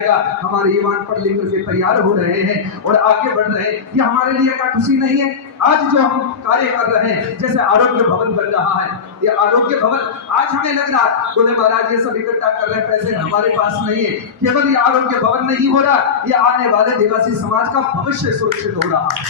हमारे युवान पढ़ लिख करके तैयार हो रहे हैं और आगे बढ़ रहे हैं। ये हमारे लिए क्या खुशी नहीं है? आज जो हम कार्य कर रहे हैं, जैसे आरोग्य भवन बन रहा है, ये आरोग्य भवन आज हमें लग रहा है बोले महाराज ये सब इकट्ठा कर रहे हैं, पैसे हमारे पास नहीं है। केवल ये आरोग्य भवन नहीं हो रहा, ये आने वाले देवासी समाज का भविष्य सुरक्षित हो रहा है।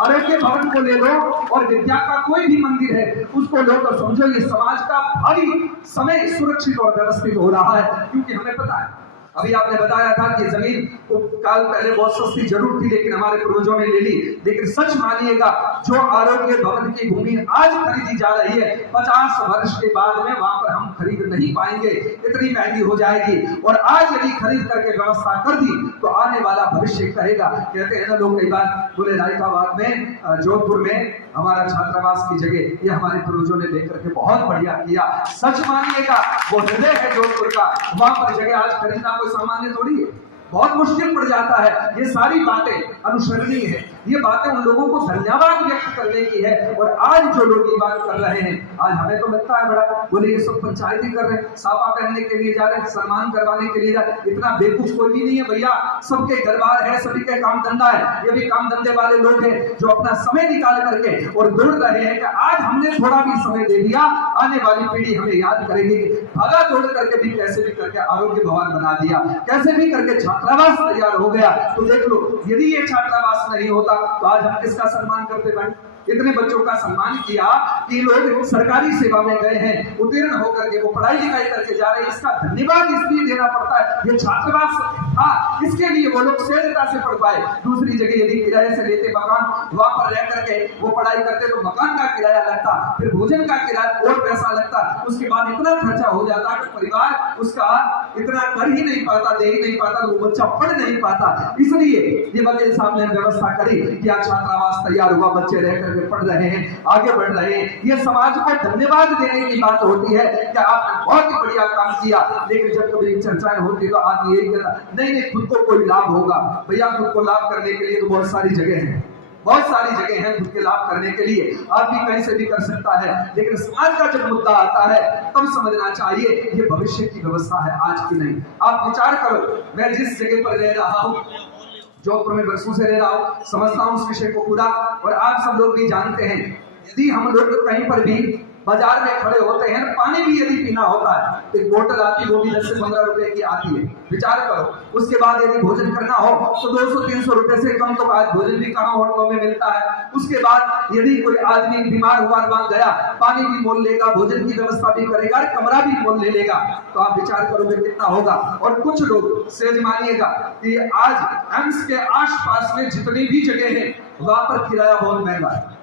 आरोग्य भवन को ले लो और विद्या का कोई भी मंदिर है उसको लो तो समझो ये समाज का भारी समय सुरक्षित और व्यवस्थित हो रहा है। क्योंकि हमें पता है, अभी आपने बताया था कि जमीन को काल पहले बहुत सस्ती जरूर थी, लेकिन हमारे पूर्वजों ने ले ली। लेकिन सच मानिएगा, जो आरोग्य भवन की भूमि आज खरीदी जा रही है, 50 वर्ष के बाद में वहां पर हम खरीद नहीं पाएंगे, इतनी महंगी हो जाएगी। और आज यदि खरीद करके व्यवस्था कर दी तो आने वाला भविष्य कहेगा। कहते हैं ना लोग कई बार बोले रायकाबाद में, जोधपुर में हमारा छात्रावास की जगह ये हमारे पूर्वजों ने लेकर के बहुत बढ़िया किया। सच मानिएगा, वो हृदय है जोधपुर का, वहां पर जगह आज खरीदना कोई सामान्य थोड़ी है, बहुत मुश्किल पड़ जाता है। ये सारी बातें अनुसरणीय है, ये बातें उन लोगों को धन्यवाद व्यक्त करने की है। और आज जो लोग ये बात कर रहे हैं, आज हमें तो लगता है बड़ा बोले ये सब पंचायत ही कर रहे हैं, साफा पहनने के लिए जा रहे हैं, सम्मान करवाने के लिए जा रहे हैं। इतना बेवकूफ कोई भी नहीं है भैया, सबके घरबार है, सभी के काम धंधा है। ये भी काम धंधे वाले लोग हैं जो अपना समय निकाल करके और दौड़ रहे हैं कि आज हमने थोड़ा भी समय दे दिया, आने वाली पीढ़ी हमें याद करेगी। भागा दौड़ करके भी कैसे भी करके आरोग्य भवन बना दिया, कैसे भी करके छात्रावास तैयार हो गया। तो देख लो, यदि ये छात्रावास नहीं होता तो आज हम किसका सम्मान करते भाई? इतने बच्चों का सम्मान किया कि लोग सरकारी सेवा में गए हैं, उत्तीर्ण होकर के वो पढ़ाई लिखाई करके जा रहे हैं। इसका धन्यवाद इसलिए देना पड़ता है, ये छात्रावास था, इसके लिए वो लोग सहजता से पढ़ पाए। दूसरी जगह यदि किराए से लेते मकान, वहां पर रह करके वो पढ़ाई करते तो मकान का किराया लगता, फिर भोजन का किराया और पैसा लगता, उसके बाद इतना खर्चा हो जाता कि परिवार उसका इतना कर ही नहीं पाता, दे ही नहीं पाता, तो वो बच्चा पढ़ नहीं पाता। इसलिए ये वकील साहब ने व्यवस्था करी कि आज छात्रावास तैयार हुआ, बच्चे रह करके पढ़ रहे हैं, आगे बढ़ रहे हैं। ये समाज को धन्यवाद देने की बात होती है कि आपने बहुत ही बढ़िया काम किया। लेकिन जब कभी चर्चाएं होती तो आदमी यही कहता नहीं खुद को कोई लाभ होगा। भैया खुद को लाभ करने के लिए तो बहुत सारी जगह है, बहुत सारी जगह है खुद के लाभ करने के लिए, आदमी कहीं से भी कर सकता है। लेकिन समाज का जब मुद्दा आता है तब समझना चाहिए ये भविष्य की व्यवस्था है, आज की नहीं। आप विचार करो, मैं जिस जगह पर रह रहा हूँ, जोधपुर में वर्षों से रह रहा हूँ, समझता हूँ उस विषय को पूरा। और आप सब लोग भी जानते हैं, यदि हम लोग कहीं पर भी बाजार में खड़े होते हैं, पानी भी यदि पीना होता है तो बोतल आती है, वो भी 10 से 15 रुपए की आती है। विचार करो, उसके बाद यदि भोजन करना हो तो 200-300 रुपए से कम तो आज भोजन भी कहाँ होटलों में मिलता है। उसके बाद यदि कोई आदमी बीमार हुआ वहां गया, पानी भी मोल लेगा, भोजन की व्यवस्था भी करेगा, कमरा भी मोल ले लेगा। तो आप विचार करोगे कितना होगा। और कुछ लोग सहज मानिएगा कि आज एम्स के आसपास में जितनी भी जगह है वहां पर किराया बहुत महंगा है।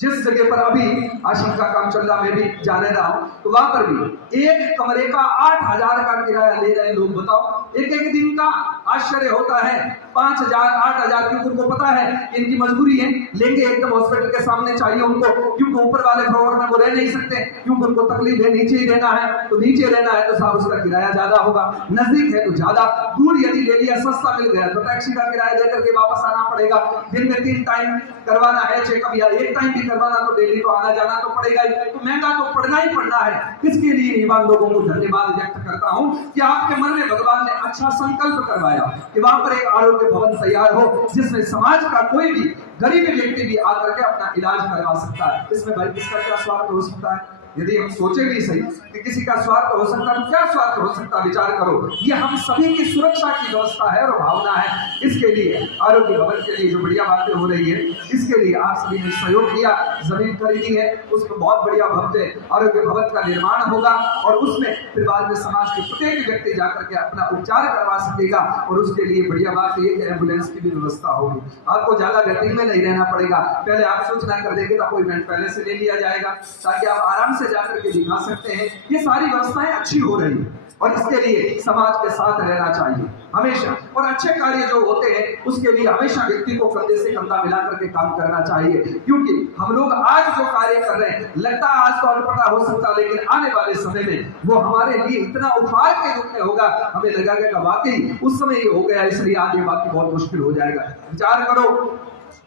जिस जगह पर अभी आश्रम का काम चल रहा, मैं भी जाने रहा हूं, तो वहां पर भी एक कमरे का 8,000 का किराया ले रहे हैं लोग। बताओ, एक एक दिन का। आश्चर्य होता है, 5,000 8,000 की उनको पता है इनकी मजबूरी है, लेंगे एकदम हॉस्पिटल के सामने चाहिए उनको, क्योंकि ऊपर वाले फ्लोर में वो रह नहीं सकते, क्योंकि उनको तकलीफ है, नीचे ही रहना है। तो नीचे रहना है तो साहब उसका किराया ज्यादा होगा, नजदीक है तो ज्यादा, दूर यदि ले लिया सस्ता मिल गया तो टैक्सी का किराया देकर के वापस आना पड़ेगा। दिन में 3 टाइम करवाना है चेकअप, या 1 टाइम भी करवाना तो डेली तो आना जाना तो पड़ेगा ही, तो महंगा तो पड़ना ही पड़ना है। इसके लिए ईमान लोगों को धन्यवाद व्यक्त करता हूं कि आपके मन में भगवान ने अच्छा संकल्प करवाया कि वहां पर एक आरोग्य भवन तैयार हो जिसमें समाज का कोई भी गरीब व्यक्ति भी आकर के अपना इलाज करवा सकता है। इसमें भाई किसका क्या स्वार्थ हो सकता है? यदि हम सोचे भी सही कि किसी का स्वार्थ हो सकता है तो क्या स्वार्थ हो सकता है? विचार करो, ये हम सभी की सुरक्षा की व्यवस्था है और भावना है। इसके लिए आरोग्य भवन के लिए जो बढ़िया बातें हो रही है, इसके लिए आप सभी ने सहयोग किया, जमीन खरीदी है, उसमें बहुत बढ़िया भव्य आरोग्य भवन का निर्माण होगा और उसमें फिर बाद में समाज के प्रत्येक व्यक्ति जाकर के अपना उपचार करवा सकेगा। और उसके लिए बढ़िया बात यह कि एम्बुलेंस की भी व्यवस्था होगी, आपको ज्यादा वेटिंग में नहीं रहना पड़ेगा। पहले आप सूचना कर देंगे तो अपॉइंटमेंट पहले से ले लिया जाएगा, ताकि आप आराम से जाकर के दिखा सकते हैं। ये सारी व्यवस्थाएं अच्छी हो रही है और इसके लिए समाज के साथ रहना चाहिए हमेशा। और अच्छे कार्य जो होते हैं उसके लिए हमेशा व्यक्ति को कंधे से कंधा मिला करके काम करना चाहिए। क्योंकि हम लोग आज जो कार्य कर रहे हैं, लगता है आज तो अनपढ़ा हो सकता, लेकिन आने वाले समय में वो हमारे लिए इतना उपहार के रूप में होगा, हमें लगेगा वाकई उस समय ये हो गया, इसलिए आगे बाकी बहुत मुश्किल हो जाएगा। विचार करो,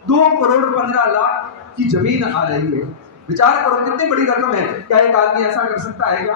2,15,00,000 की जमीन आ रही है, विचार करो कितनी बड़ी रकम है। क्या एक आदमी ऐसा कर सकता है क्या?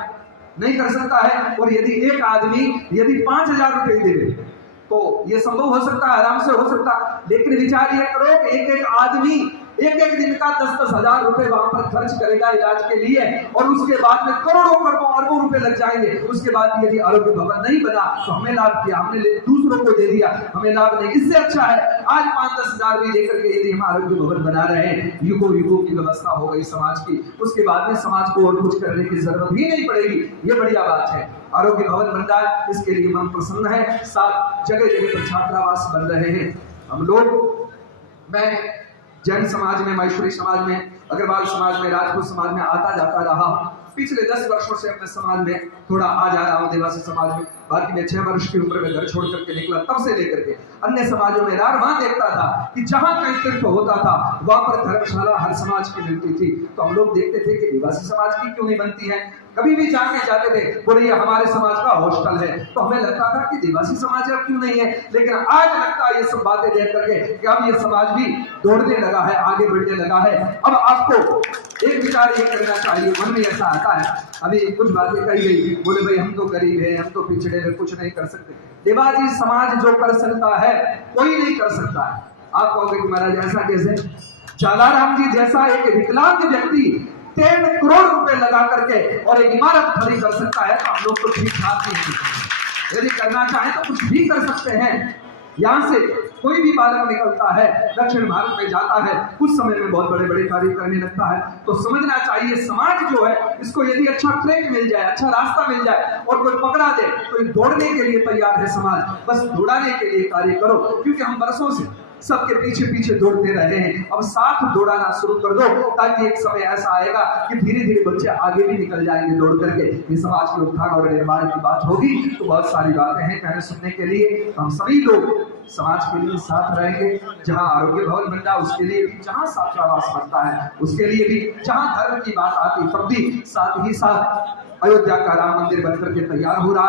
नहीं कर सकता है। और यदि एक आदमी यदि 5,000 रुपए दे तो ये संभव हो सकता है, आराम से हो सकता। लेकिन विचार ये करो, एक एक आदमी एक एक दिन का 10-10 हजार रुपए वहां पर खर्च करेगा इलाज के लिए, और उसके बाद में करोड़ों करोड़ों अरबों रुपए लग जाएंगे। उसके बाद यदि आरोग्य भवन नहीं बना तो हमें लाभ किया, हमने दूसरों को दे दिया, हमें लाभ नहीं। इससे अच्छा है आज 5-10 हजार भी देकर के यदि हम आरोग्य भवन बना रहे हैं, युगों युगों की व्यवस्था हो गई समाज की, उसके बाद में समाज को और कुछ करने की जरूरत ही नहीं पड़ेगी। ये बढ़िया बात है। आरोग्य भवन बन रहा है, इसके लिए मन प्रसन्न है। साथ जगह जगह पर छात्रावास बन रहे हैं। हम लोग, मैं जैन समाज में, माहेश्वरी समाज में, अग्रवाल समाज में, राजपूत समाज में आता जाता रहा। पिछले 10 वर्षों से अपने समाज में थोड़ा आ जा रहा हूँ, देवासी समाज में। बाकी मैं 6 वर्ष की उम्र में घर छोड़ करके निकला, तब से लेकर के अन्य समाजों में वहां देखता था कि जहां कहीं तीर्थ होता था वहां पर धर्मशाला हर समाज की मिलती थी। तो हम लोग देखते थे कि देवासी समाज की क्यों नहीं बनती है। कभी भी जानने जाते थे, बोले ये हमारे समाज का हॉस्टल है, तो हमें लगता था कि देवासी समाज अब क्यों नहीं है। लेकिन आज लगता है ये सब बातें देख करके कि अब ये समाज भी दौड़ने लगा है, आगे बढ़ने लगा है। अब आपको एक विचार ये करना चाहिए, मन में ऐसा आता है, अभी कुछ बातें कही गई, बोले भाई हम तो गरीब है, हम तो पिछड़े हैं, कुछ नहीं कर सकते। देवासी समाज जो कर सकता है कोई नहीं कर सकता है। आप कहोगे कि महाराज ऐसा कैसे? चालाराम जी जैसा एक विकलांग व्यक्ति 3 करोड़ रुपए लगा करके और एक इमारत खड़ी कर सकता है, तो हम लोग तो ठीक ठाक ही यदि करना चाहें तो कुछ भी कर सकते हैं। यहाँ से कोई भी बालक निकलता है, दक्षिण भारत में जाता है, कुछ समय में बहुत बड़े बड़े कार्य करने लगता है। तो समझना चाहिए समाज जो है, इसको यदि अच्छा ट्रैक मिल जाए, अच्छा रास्ता मिल जाए और कोई पकड़ा दे तो दौड़ने के लिए तैयार है समाज। बस दौड़ाने के लिए कार्य करो, क्योंकि हम वर्षों से सबके पीछे पीछे दौड़ते रहे हैं। अब साथ दौड़ाना शुरू कर दो, ताकि एक समय ऐसा आएगा कि धीरे धीरे बच्चे आगे भी निकल जाएंगे दौड़ करके। ये समाज के उत्थान और निर्माण की बात होगी तो बहुत सारी बातें हैं कहने सुनने के लिए। हम सभी लोग समाज के लिए साथ रहेंगे। जहां आरोग्य भवन बनता है उसके लिए भी, जहां छात्रावास बनता है उसके लिए भी, जहां धर्म की बात आती तब भी, साथ ही साथ अयोध्या का राम मंदिर बनकर के तैयार हो रहा है।